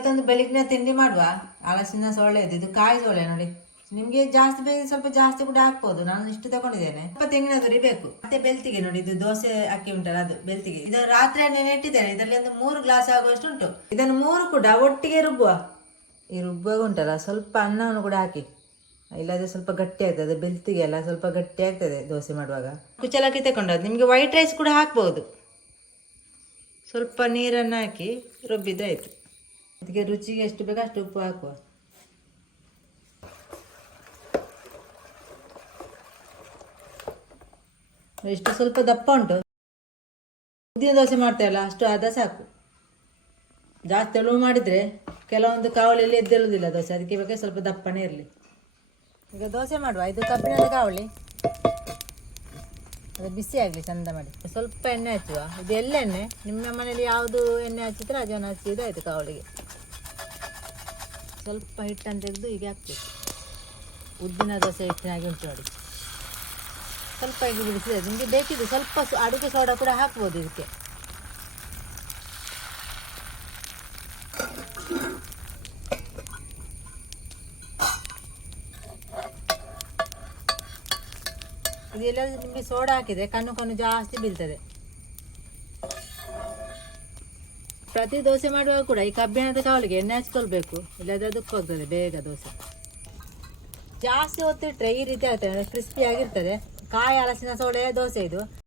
ಮತ್ತೊಂದು ಬೆಳಿಗ್ಗಿನ ತಿಂಡಿ ಮಾಡುವ. ಹಲಸಿನ ಸೊಳ್ಳೆ ಇದು ಕಾಯಿ ಸೊಳ್ಳೆ ನೋಡಿ. ನಿಮ್ಗೆ ಜಾಸ್ತಿ ಬೇಕು ಸ್ವಲ್ಪ ಜಾಸ್ತಿ ಕೂಡ ಹಾಕ್ಬೋದು. ನಾನು ಇಷ್ಟು ತಗೊಂಡಿದ್ದೇನೆ. ಸ್ವಲ್ಪ ತೆಂಗಿನ ತುರಿ ಬೇಕು. ಮತ್ತೆ ಬೆಳ್ತಿಗೆ ನೋಡಿ, ಇದು ದೋಸೆ ಅಕ್ಕಿ ಉಂಟಲ್ಲ ಅದು ಬೆಳ್ತಿಗೆ. ಇದನ್ನು ರಾತ್ರಿ ನೆಟ್ಟಿದ್ದೇನೆ. ಇದರಲ್ಲಿ ಒಂದು 3 ಗ್ಲಾಸ್ ಆಗುವಷ್ಟು ಉಂಟು. ಇದನ್ನು 3 ಕೂಡ ಒಟ್ಟಿಗೆ ರುಬ್ಬುವ. ಈ ರುಬ್ಬುವಾಗ ಉಂಟಲ್ಲ ಸ್ವಲ್ಪ ಅನ್ನವನ್ನು ಕೂಡ ಹಾಕಿ, ಇಲ್ಲಾದ್ರೆ ಸ್ವಲ್ಪ ಗಟ್ಟಿ ಆಗ್ತದೆ. ಬೆಳ್ತಿಗೆ ಎಲ್ಲ ಸ್ವಲ್ಪ ಗಟ್ಟಿ ಆಗ್ತದೆ ದೋಸೆ ಮಾಡುವಾಗ. ಕುಚ್ಚಲಕ್ಕಿ ತಗೊಂಡದ್ದು. ನಿಮಗೆ ವೈಟ್ ರೈಸ್ ಕೂಡ ಹಾಕ್ಬೋದು. ಸ್ವಲ್ಪ ನೀರನ್ನು ಹಾಕಿ ರುಬ್ಬಿದ್ರೆ ಆಯಿತು. ಅದಕ್ಕೆ ರುಚಿಗೆ ಎಷ್ಟು ಬೇಕು ಅಷ್ಟು ಉಪ್ಪು ಹಾಕುವ. ಎಷ್ಟು ಸ್ವಲ್ಪ ದಪ್ಪ ಉಂಟು. ಉದ್ದಿನ ದೋಸೆ ಮಾಡ್ತಾರಲ್ಲ ಅಷ್ಟು ಆದ ಸಾಕು. ಜಾಸ್ತಿ ತೆಳುವು ಮಾಡಿದರೆ ಕೆಲವೊಂದು ಕಾವಲಿಯಲ್ಲಿ ಎದ್ದೇಳುವುದಿಲ್ಲ ದೋಸೆ. ಅದಕ್ಕೆ ಬೇಕಾದ್ರೆ ಸ್ವಲ್ಪ ದಪ್ಪನೇ ಇರಲಿ. ಈಗ ದೋಸೆ ಮಾಡುವ. ಇದು ಕಬ್ಬಿಣದ ಕಾವಲಿ, ಅದು ಬಿಸಿ ಆಗಲಿ ಚಂದ ಮಾಡಿ. ಸ್ವಲ್ಪ ಎಣ್ಣೆ ಹಚ್ಚುವ. ಇದು ಎಳ್ಳೆಣ್ಣೆ. ನಿಮ್ಮ ಮನೇಲಿ ಯಾವುದು ಎಣ್ಣೆ ಹಚ್ಚಿದ್ರೆ ಅದನ್ನು ಹಚ್ಚಿದ್ರೆ ಆಯಿತು. ಕಾವಲಿಗೆ ಸ್ವಲ್ಪ ಹಿಟ್ಟನ್ನು ತೆಗೆದು ಹೀಗೆ ಹಾಕ್ಬೇಕು. ಉದ್ದಿನ ದೋಸೆ ಹಿಟ್ಟಿನಾಗಿ ಉಂಟು ನೋಡಿ. ಸ್ವಲ್ಪ ಹೀಗೆ ಬಿಡಿಸಿದೆ. ನಿಮಗೆ ಬೇಕಿದ್ದು ಸ್ವಲ್ಪ ಅಡುಗೆ ಸೋಡಾ ಕೂಡ ಹಾಕ್ಬೋದು ಇದಕ್ಕೆ. ಇದೆಲ್ಲ ನಿಮಗೆ ಸೋಡಾ ಹಾಕಿದರೆ ಕಣ್ಣು ಜಾಸ್ತಿ ಬೀಳ್ತದೆ. ಪ್ರತಿ ದೋಸೆ ಮಾಡುವಾಗ ಕೂಡ ಈ ಕಬ್ಬಿಣದ ಕಾವಲಿಗೆ ಎಣ್ಣೆ ಹಚ್ಕೊಳ್ಬೇಕು, ಇಲ್ಲದ್ರೆ ಅದಕ್ಕೆ ಹೋಗ್ತದೆ ಬೇಗ ದೋಸೆ. ಜಾಸ್ತಿ ಹೊತ್ತಿಟ್ರೆ ಈ ರೀತಿ ಆಗ್ತದೆ, ಕ್ರಿಸ್ಪಿ ಆಗಿರ್ತದೆ. ಕಾಯಿ ಹಲಸಿನ ಸೋಳೆ ದೋಸೆ ಇದು.